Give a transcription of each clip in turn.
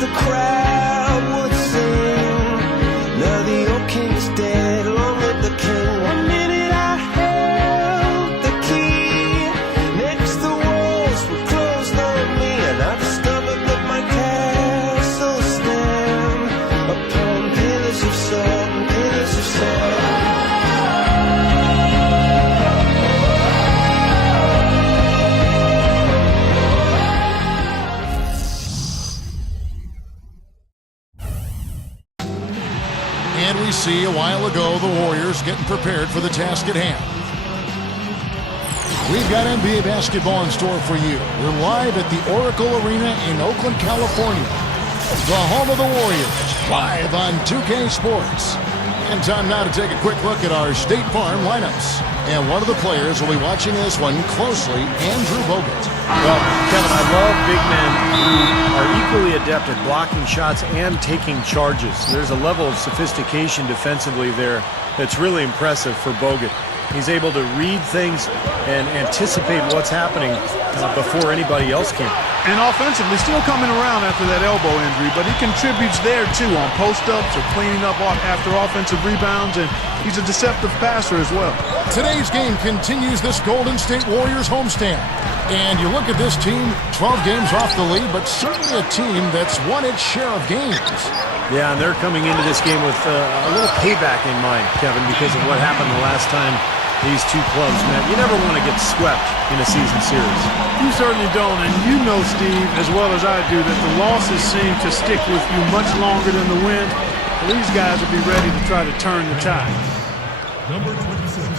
the crowd would sing. Now the old king's dead, long live the king. 1 minute I held the key. Next the walls were closed on me, and I discovered that my castle stand upon pillars of salt and pillars of sand. And we see a while ago the Warriors getting prepared for the task at hand. We've got NBA basketball in store for you. We're live at the Oracle Arena in Oakland, California. The home of the Warriors, live on 2K Sports. And time now to take a quick look at our State Farm lineups. And one of the players will be watching this one closely, Andrew Bogut. Well, Kevin, I love big men who are equally adept at blocking shots and taking charges. There's a level of sophistication defensively there that's really impressive for Bogut. He's able to read things and anticipate what's happening before anybody else can. And offensively, still coming around after that elbow injury, but he contributes there too on post-ups or cleaning up after offensive rebounds, and he's a deceptive passer as well. Today's game continues this Golden State Warriors homestand. And you look at this team, 12 games off the lead, but certainly a team that's won its share of games. Yeah, and they're coming into this game with a little payback in mind, Kevin, because of what happened the last time these two clubs met. You never want to get swept in a season series. You certainly don't, and you know, Steve, as well as I do, that the losses seem to stick with you much longer than the wins. These guys will be ready to try to turn the tide.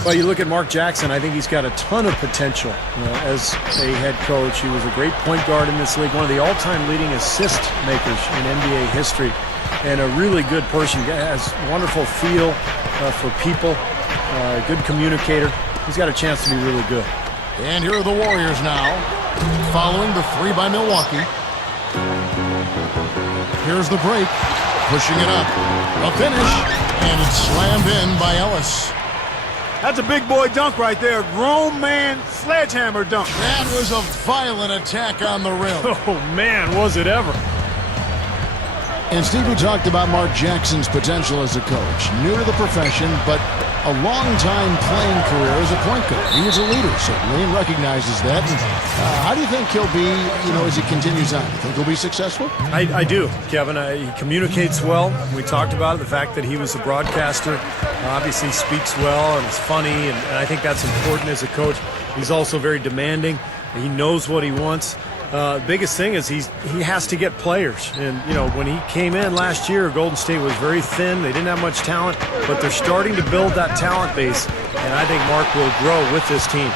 Well, you look at Mark Jackson, I think he's got a ton of potential as a head coach. He was a great point guard in this league, one of the all-time leading assist makers in NBA history, and a really good person. Has wonderful feel for people, good communicator. He's got a chance to be really good. And here are the Warriors now, following the three by Milwaukee. Here's the break, pushing it up. A finish, and it's slammed in by Ellis. That's a big boy dunk right there. Grown man sledgehammer dunk. That was a violent attack on the rim. Oh, man, was it ever. And Steve, we talked about Mark Jackson's potential as a coach. New to the profession, but a long-time playing career as a point guard. He was a leader, certainly, and recognizes that. And, how do you think he'll be, as he continues on? Do you think he'll be successful? I do, Kevin. He communicates well. We talked about it, the fact that he was a broadcaster. Obviously speaks well and is funny, and I think that's important as a coach. He's also very demanding. He knows what he wants. The biggest thing is he has to get players. And, when he came in last year, Golden State was very thin. They didn't have much talent, but they're starting to build that talent base, and I think Mark will grow with this team.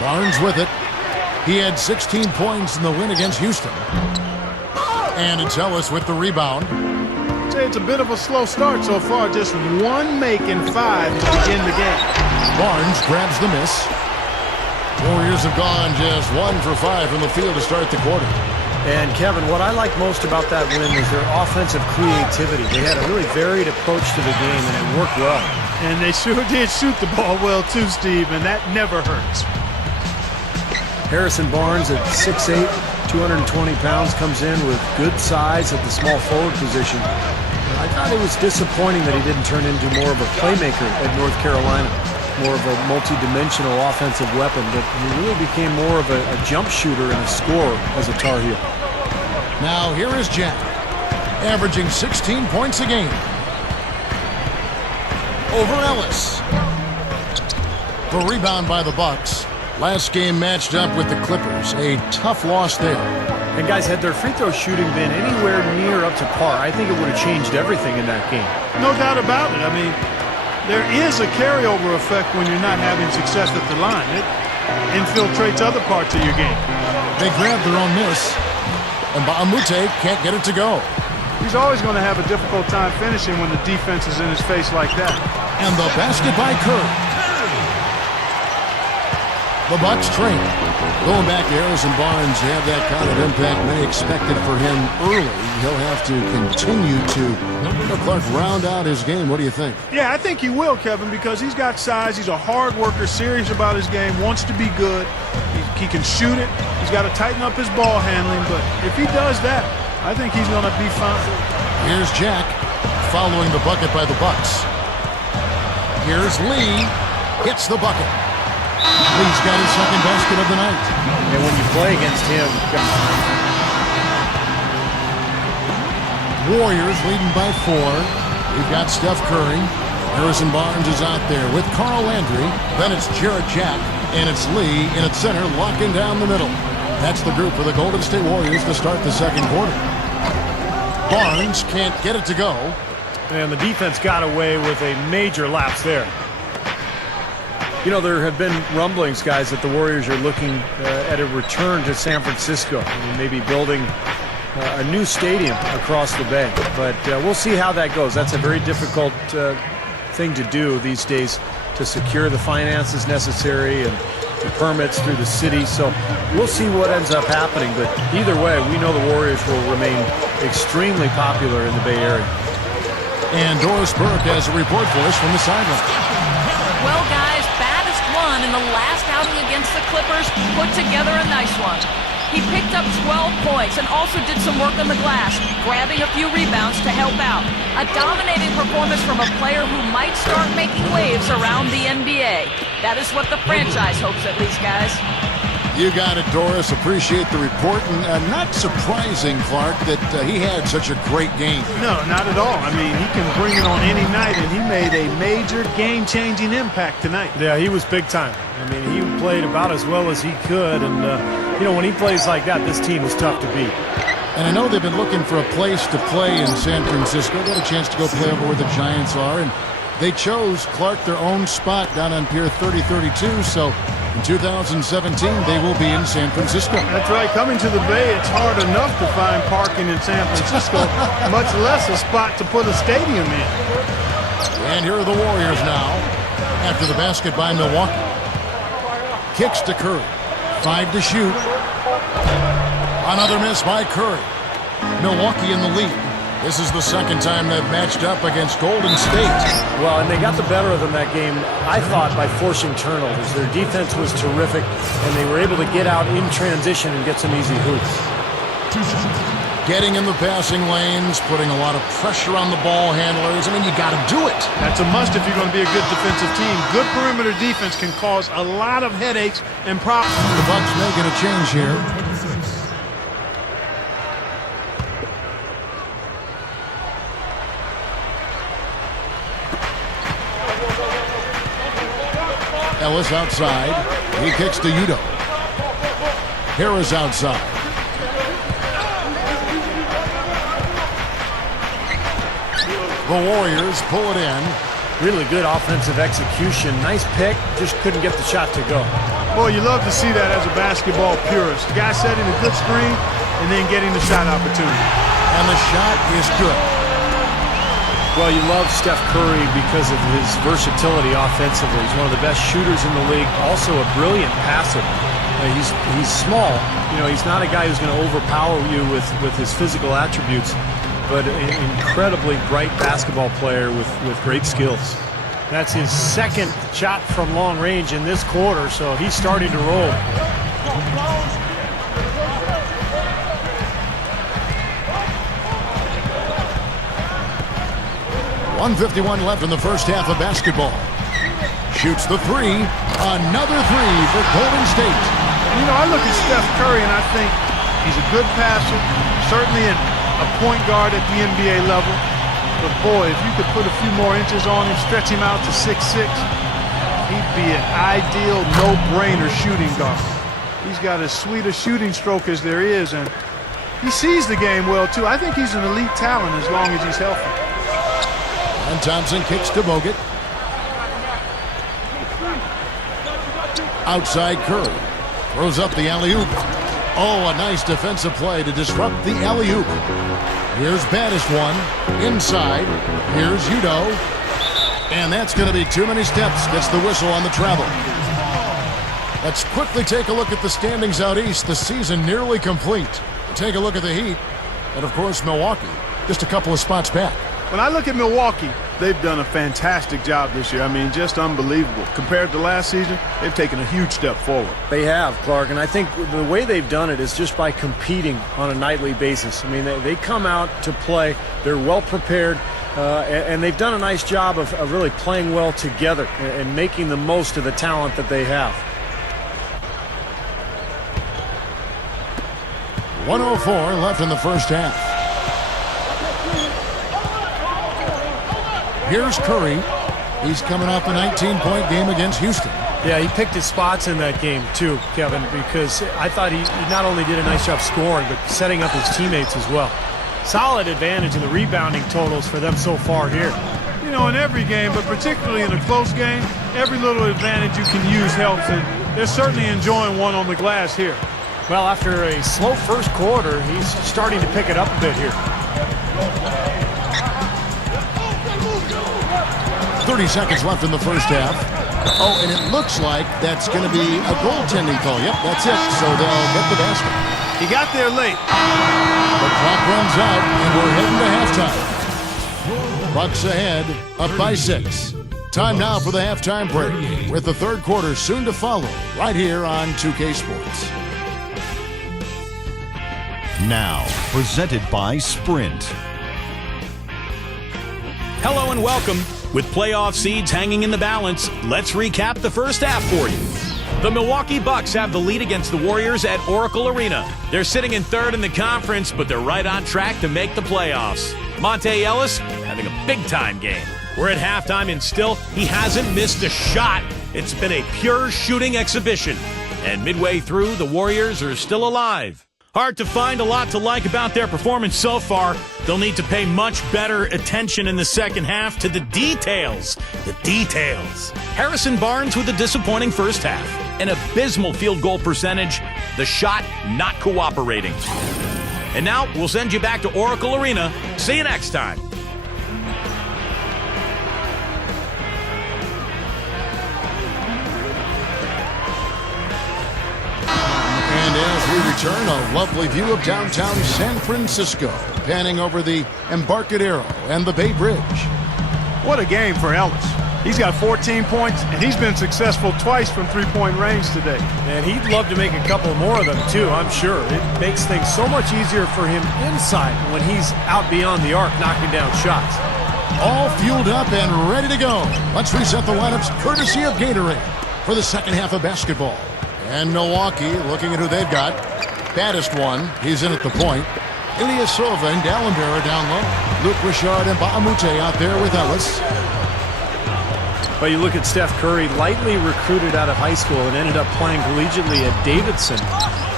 Barnes with it. He had 16 points in the win against Houston. And it's Ellis with the rebound. I'd say it's a bit of a slow start so far. Just one make and 5 to begin the game. Barnes grabs the miss. Warriors have gone just 1 for 5 from the field to start the quarter. And, Kevin, what I like most about that win is their offensive creativity. They had a really varied approach to the game, and it worked well. And they sure did shoot the ball well, too, Steve, and that never hurts. Harrison Barnes at 6'8", 220 pounds, comes in with good size at the small forward position. I thought it was disappointing that he didn't turn into more of a playmaker at North Carolina. More of a multi-dimensional offensive weapon, but he really became more of a jump shooter and a scorer as a Tar Heel. Now here is Jack, averaging 16 points a game. Over Ellis. The rebound by the Bucks. Last game matched up with the Clippers. A tough loss there. And guys, had their free throw shooting been anywhere near up to par, I think it would have changed everything in that game. No doubt about it. I mean, there is a carryover effect when you're not having success at the line. It infiltrates other parts of your game. They grabbed their own miss, and Baamute can't get it to go. He's always going to have a difficult time finishing when the defense is in his face like that. And the basket by Curry. The Bucks train. Going back to Harrison Barnes, have that kind of impact many expected for him early. He'll have to continue to, Clark, round out his game. What do you think? Yeah, I think he will, Kevin, because he's got size. He's a hard worker, serious about his game, wants to be good. He's He can shoot it. He's got to tighten up his ball handling. But if he does that, I think he's going to be fine. Here's Jack following the bucket by the Bucks. Here's Lee. Hits the bucket. Lee's got his second basket of the night. And when you play against him... Warriors leading by 4. We've got Steph Curry. Harrison Barnes is out there with Carl Landry. Then it's Jarrett Jack. And it's Lee in at center, locking down the middle. That's the group for the Golden State Warriors to start the second quarter. Barnes can't get it to go. And the defense got away with a major lapse there. You know, there have been rumblings, guys, that the Warriors are looking at a return to San Francisco. I mean, maybe building a new stadium across the bay. But we'll see how that goes. That's a very difficult thing to do these days, to secure the finances necessary and the permits through the city. So we'll see what ends up happening. But either way, we know the Warriors will remain extremely popular in the Bay Area. And Doris Burke has a report for us from the sideline. Well, guys, baddest one in the last outing against the Clippers put together a nice one. He picked up 12 points and also did some work on the glass, grabbing a few rebounds to help out. A dominating performance from a player who might start making waves around the NBA. That is what the franchise hopes, at least, guys. You got it, Doris. Appreciate the report. And not surprising, Clark, that he had such a great game. No, not at all. I mean, he can bring it on any night, and he made a major game-changing impact tonight. Yeah, he was big time. I mean, he played about as well as he could. And, you know, when he plays like that, this team is tough to beat. And I know they've been looking for a place to play in San Francisco. Got a chance to go play over where the Giants are. And they chose, Clark, their own spot down on Pier 3032. So in 2017, they will be in San Francisco. That's right. Coming to the Bay, it's hard enough to find parking in San Francisco, much less a spot to put a stadium in. And here are the Warriors now after the basket by Milwaukee. Kicks to Curry. 5 to shoot. Another miss by Curry. Milwaukee in the lead. This is the second time they've matched up against Golden State. Well, and they got the better of them that game, I thought, by forcing turnovers. Their defense was terrific, and they were able to get out in transition and get some easy hoops. Getting in the passing lanes, putting a lot of pressure on the ball handlers. I mean, you got to do it. That's a must if you're going to be a good defensive team. Good perimeter defense can cause a lot of headaches and problems. The Bucks making a change here. Ellis outside. He kicks to Udo. Harris outside. The Warriors pull it in. Really good offensive execution. Nice pick, just couldn't get the shot to go. Boy, you love to see that as a basketball purist. Guy setting a good screen and then getting the shot opportunity. And the shot is good. Well, you love Steph Curry because of his versatility offensively. He's one of the best shooters in the league. Also a brilliant passer. He's small. You know, he's not a guy who's going to overpower you with his physical attributes, but an incredibly bright basketball player with great skills. That's his second shot from long range in this quarter, so he's starting to roll. 1:51 left in the first half of basketball. Shoots the three. Another three for Golden State. You know, I look at Steph Curry and I think he's a good passer, certainly a point guard at the NBA level. But boy, if you could put a few more inches on him, stretch him out to 6'6", he'd be an ideal no-brainer shooting guard. He's got as sweet a shooting stroke as there is, and he sees the game well, too. I think he's an elite talent as long as he's healthy. And Thompson kicks to Bogut. Outside Curry. Throws up the alley-oop. Oh, a nice defensive play to disrupt the alley-oop. Here's baddest one. Inside. Here's Udo. And that's going to be too many steps. Gets the whistle on the travel. Let's quickly take a look at the standings out east. The season nearly complete. Take a look at the Heat. And, of course, Milwaukee. Just a couple of spots back. When I look at Milwaukee, they've done a fantastic job this year. I mean, just unbelievable. Compared to last season, they've taken a huge step forward. They have, Clark, and I think the way they've done it is just by competing on a nightly basis. I mean, they come out to play. They're well prepared, and they've done a nice job of really playing well together and making the most of the talent that they have. 1:04 left in the first half. Here's Curry. He's coming off a 19-point game against Houston. Yeah, he picked his spots in that game too, Kevin, because I thought he not only did a nice job scoring, but setting up his teammates as well. Solid advantage in the rebounding totals for them so far here. You know, in every game, but particularly in a close game, every little advantage you can use helps, and they're certainly enjoying one on the glass here. Well, after a slow first quarter, he's starting to pick it up a bit here. 30 seconds left in the first half. Oh, and it looks like that's going to be a goaltending call. Yep, that's it. So they'll get the basket. He got there late. The clock runs out, and we're heading to halftime. Bucks ahead, up by 6. Time now for the halftime break, with the third quarter soon to follow, right here on 2K Sports. Now, presented by Sprint. Hello and welcome. With playoff seeds hanging in the balance, let's recap the first half for you. The Milwaukee Bucks have the lead against the Warriors at Oracle Arena. They're sitting in third in the conference, but they're right on track to make the playoffs. Monte Ellis having a big-time game. We're at halftime, and still, he hasn't missed a shot. It's been a pure shooting exhibition. And midway through, the Warriors are still alive. Hard to find a lot to like about their performance so far. They'll need to pay much better attention in the second half to the details. The details. Harrison Barnes with a disappointing first half. An abysmal field goal percentage. The shot not cooperating. And now we'll send you back to Oracle Arena. See you next time. As we return, a lovely view of downtown San Francisco, panning over the Embarcadero and the Bay Bridge. What a game for Ellis. He's got 14 points, and he's been successful twice from three-point range today. And he'd love to make a couple more of them, too, I'm sure. It makes things so much easier for him inside when he's out beyond the arc knocking down shots. All fueled up and ready to go. Let's reset the lineups courtesy of Gatorade for the second half of basketball. And Milwaukee, looking at who they've got. Baddest one, he's in at the point. Ilyasova and Dallenberg down low. Luke Richard and Baamute out there with Ellis. But you look at Steph Curry, lightly recruited out of high school and ended up playing collegiately at Davidson.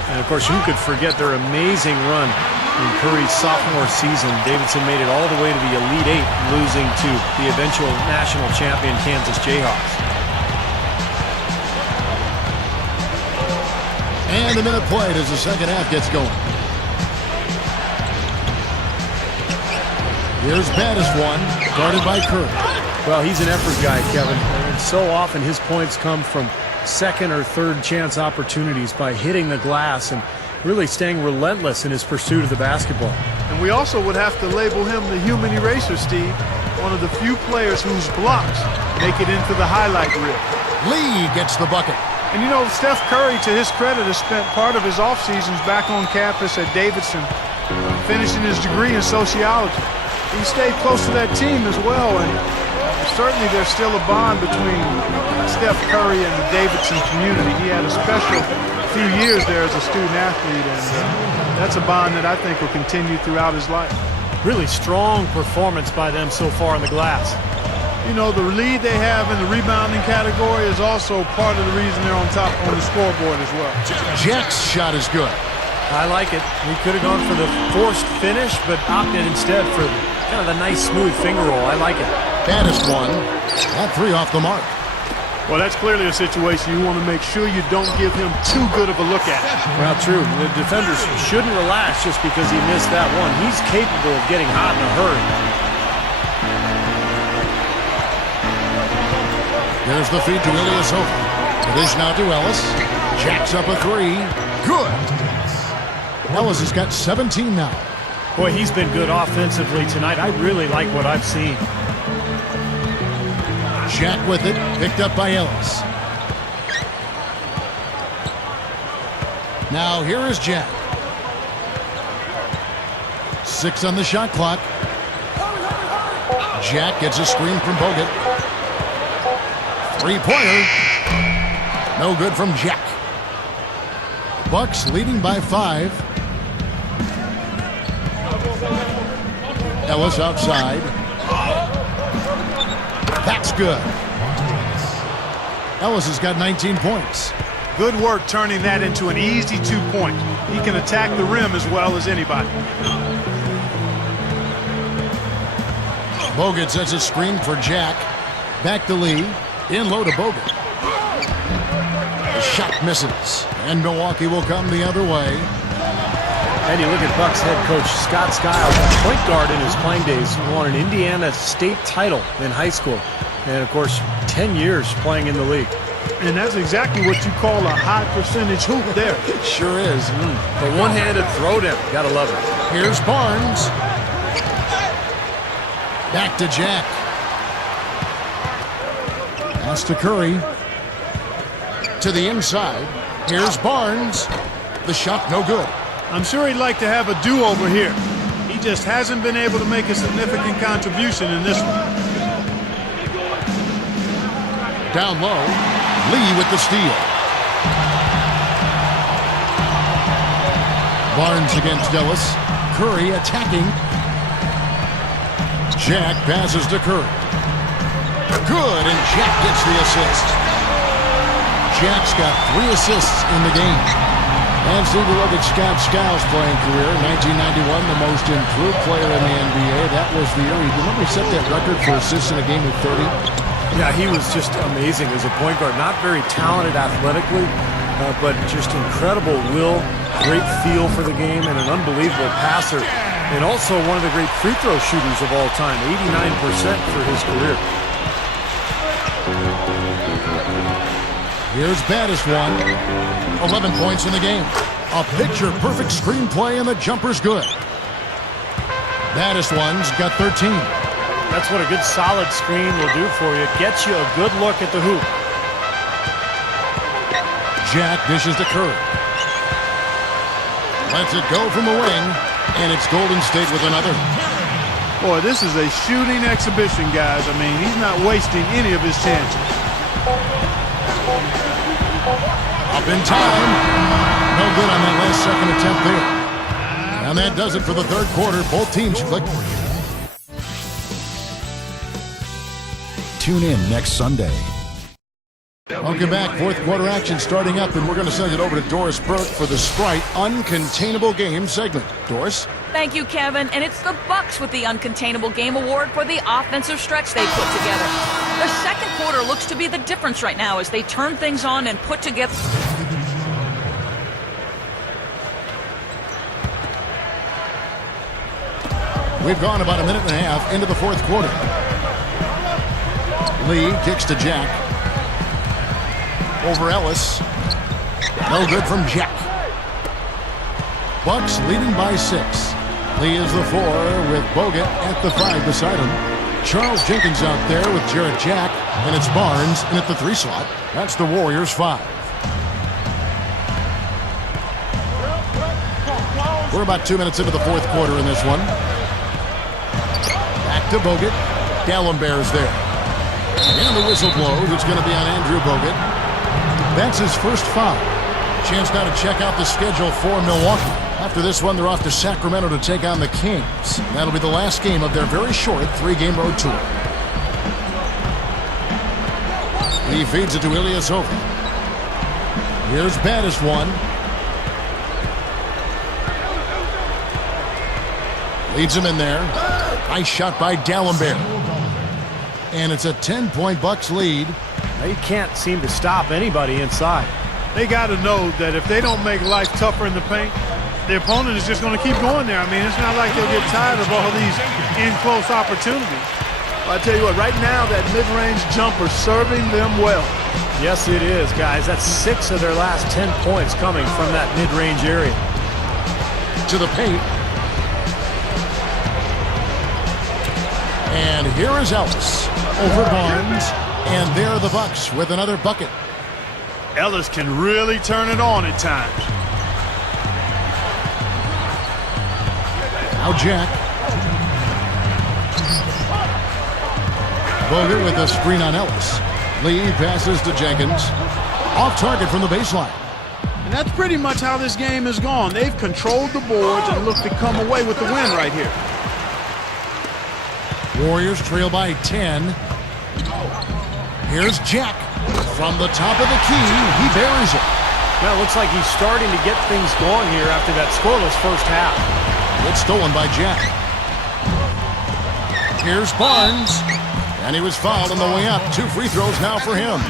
And, of course, who could forget their amazing run in Curry's sophomore season. Davidson made it all the way to the Elite Eight, losing to the eventual national champion Kansas Jayhawks. And a minute played as the second half gets going. Here's baddest one, guarded by Curry. Well, he's an effort guy, Kevin. And so often his points come from second or third chance opportunities by hitting the glass and really staying relentless in his pursuit of the basketball. And we also would have to label him the human eraser, Steve. One of the few players whose blocks make it into the highlight reel. Lee gets the bucket. And, you know, Steph Curry, to his credit, has spent part of his off seasons back on campus at Davidson, finishing his degree in sociology. He stayed close to that team as well, and certainly there's still a bond between Steph Curry and the Davidson community. He had a special few years there as a student athlete, and that's a bond that I think will continue throughout his life. Really strong performance by them so far in the glass. You know, the lead they have in the rebounding category is also part of the reason they're on top on the scoreboard as well. Jack's shot is good. I like it. He could have gone for the forced finish, but opted instead for kind of the nice, smooth finger roll. I like it. Baddest one. That three off the mark. Well, that's clearly a situation you want to make sure you don't give him too good of a look at. Well, true. The defenders shouldn't relax just because he missed that one. He's capable of getting hot in a hurry. There's the feed to Ilyasova. The dish now to Ellis. Jacks up a three. Good. Ellis has got 17 now. Boy, he's been good offensively tonight. I really like what I've seen. Jack with it, picked up by Ellis. Now here is Jack. 6 on the shot clock. Jack gets a screen from Bogut. Three-pointer. No good from Jack. Bucks leading by 5. Ellis outside. That's good. Ellis has got 19 points. Good work turning that into an easy 2-point. He can attack the rim as well as anybody. Bogut sets a screen for Jack. Back to Lee. In low to Bogut. The shot misses. And Milwaukee will come the other way. And you look at Bucks head coach Scott Skiles, a point guard in his playing days, won an Indiana State title in high school. And, of course, 10 years playing in the league. And that's exactly what you call a high percentage hoop there. Sure is. The one-handed throwdown. Gotta love it. Here's Barnes. Back to Jack. Pass to Curry. To the inside. Here's Barnes. The shot no good. I'm sure he'd like to have a do-over here. He just hasn't been able to make a significant contribution in this one. Down low. Lee with the steal. Barnes against Ellis. Curry attacking. Jack passes to Curry. Good, and Jack gets the assist. Jack's got 3 assists in the game. And see the look at Scott Skiles' playing career. 1991, the most improved player in the NBA. That was the year he set that record for assists in a game of 30. Yeah, he was just amazing as a point guard. Not very talented athletically, but just incredible will, great feel for the game, and an unbelievable passer. And also one of the great free throw shooters of all time, 89% for his career. Here's Baddest one. 11 points in the game. A picture-perfect screenplay, and the jumper's good. Baddest one's got 13. That's what a good solid screen will do for you. Gets you a good look at the hoop. Jack dishes to Curry. Lets it go from the wing, and it's Golden State with another. Boy, this is a shooting exhibition, guys. I mean, he's not wasting any of his chances. Up in time. No good on that last second attempt there. And that does it for the third quarter. Both teams click. Tune in next Sunday. Welcome back. Fourth quarter action starting up, and we're going to send it over to Doris Burke for the Sprite Uncontainable Game segment. Doris? Thank you, Kevin. And it's the Bucks with the Uncontainable Game Award for the offensive stretch they put together. The second quarter looks to be the difference right now as they turn things on and put together. We've gone about a minute and a half into the fourth quarter. Lee kicks to Jack. Over Ellis. No good from Jack. Bucks leading by 6. Lee is the 4 with Bogut at the 5 beside him. Charles Jenkins out there with Jarrett Jack, and it's Barnes in at the 3 slot. That's the Warriors 5. We're about 2 minutes into the fourth quarter in this one. Back to Bogut. Gallenberg's there. And the whistle blows. It's going to be on Andrew Bogut. That's his first foul. Chance now to check out the schedule for Milwaukee. After this one, they're off to Sacramento to take on the Kings. That'll be the last game of their very short 3-game road tour. He feeds it to Ilyasova. Here's Baddest one. Leads him in there. Nice shot by Gallenberg. And it's a 10-point Bucks lead. They can't seem to stop anybody inside. They got to know that if they don't make life tougher in the paint, the opponent is just going to keep going there. I mean, it's not like they'll get tired of all these in-close opportunities. But I tell you what, right now, that mid-range jumper serving them well. Yes, it is, guys. That's 6 of their last 10 points coming from that mid-range area. To the paint. And here is Ellis over Barnes. And there are the Bucks with another bucket. Ellis can really turn it on at times. Now Jack. Bogut with a screen on Ellis. Lee passes to Jenkins. Off target from the baseline. And that's pretty much how this game has gone. They've controlled the boards and look to come away with the win right here. Warriors trail by 10. Here's Jack. From the top of the key, he buries it. Well, it looks like he's starting to get things going here after that scoreless first half. It's stolen by Jack. Here's Barnes. And he was fouled on the way up. 2 free throws now for him.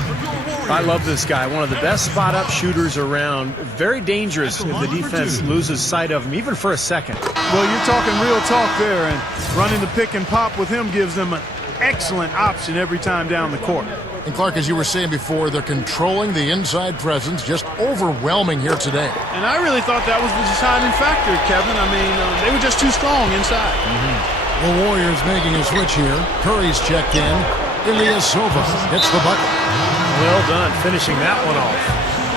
I love this guy. One of the best spot-up shooters around. Very dangerous if the defense loses sight of him, even for a second. Well, you're talking real talk there, and running the pick and pop with him gives them an excellent option every time down the court. And Clark, as you were saying before, they're controlling the inside presence, just overwhelming here today. And I really thought that was the deciding factor, Kevin. I mean, they were just too strong inside. The Warriors making a switch here. Curry's checked in. Ilyasova hits the bucket. Well done, finishing that one off.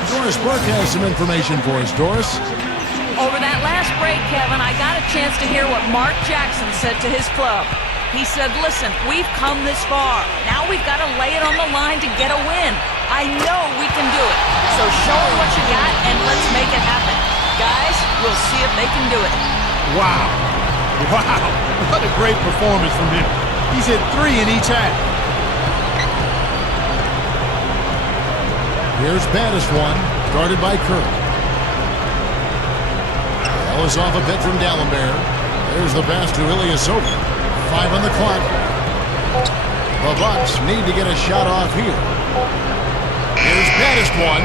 Doris Burke has some information for us. Doris? Over that last break, Kevin, I got a chance to hear what Mark Jackson said to his club. He said, listen, we've come this far. Now we've got to lay it on the line to get a win. I know we can do it. So show them what you got and let's make it happen. Guys, we'll see if they can do it. Wow. Wow. What a great performance from him. He's hit 3 in each half. Here's baddest one, guarded by Curry. Ellis off a bit from D'Alembert. There's the pass to Ilyasova. 5 on the clock. The Bucks need to get a shot off here. Here's baddest one.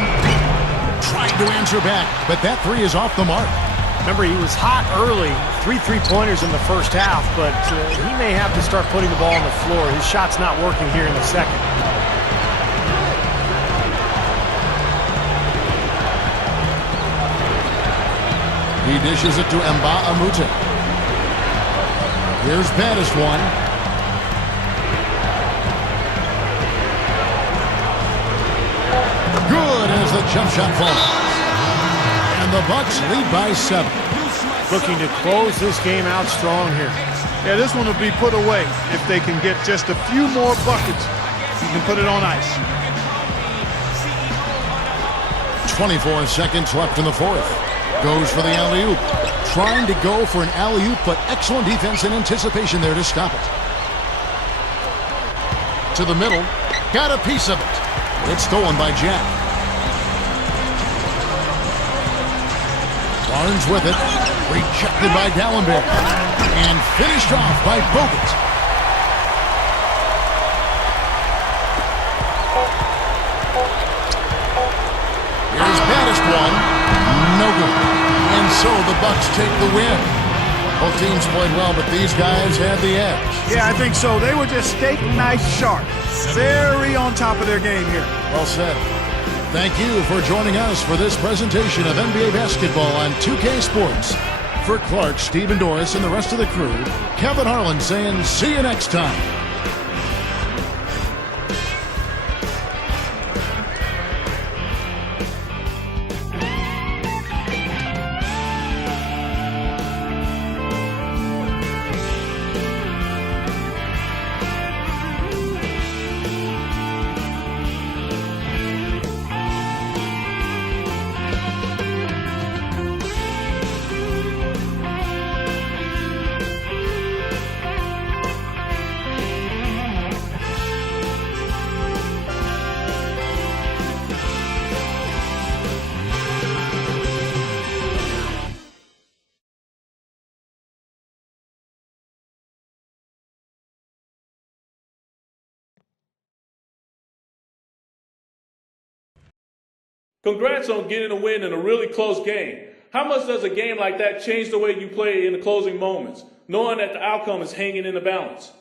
Trying to answer back, but that 3 is off the mark. Remember, he was hot early. 3 3-pointers in the first half, but he may have to start putting the ball on the floor. His shot's not working here in the second. He dishes it to Mba Amute. Here's baddest one. Good as the jump shot falls. And the Bucks lead by 7. Looking to close this game out strong here. Yeah, this one will be put away if they can get just a few more buckets. You can put it on ice. 24 seconds left in the fourth. Goes for the alley-oop. Trying to go for an alley-oop, but excellent defense and anticipation there to stop it. To the middle. Got a piece of it. It's stolen by Jack. Barnes with it. Rejected by D'Alembert. And finished off by Bogut. Here's baddest one. No good. And so the Bucks take the win. Both teams played well, but these guys had the edge. Yeah, I think so. They were just steak knife sharp. Very on top of their game here. Well said. Thank you for joining us for this presentation of NBA basketball on 2K Sports. For Clark, Steve, and Doris, and the rest of the crew, Kevin Harlan saying see you next time. Congrats on getting a win in a really close game. How much does a game like that change the way you play in the closing moments, knowing that the outcome is hanging in the balance?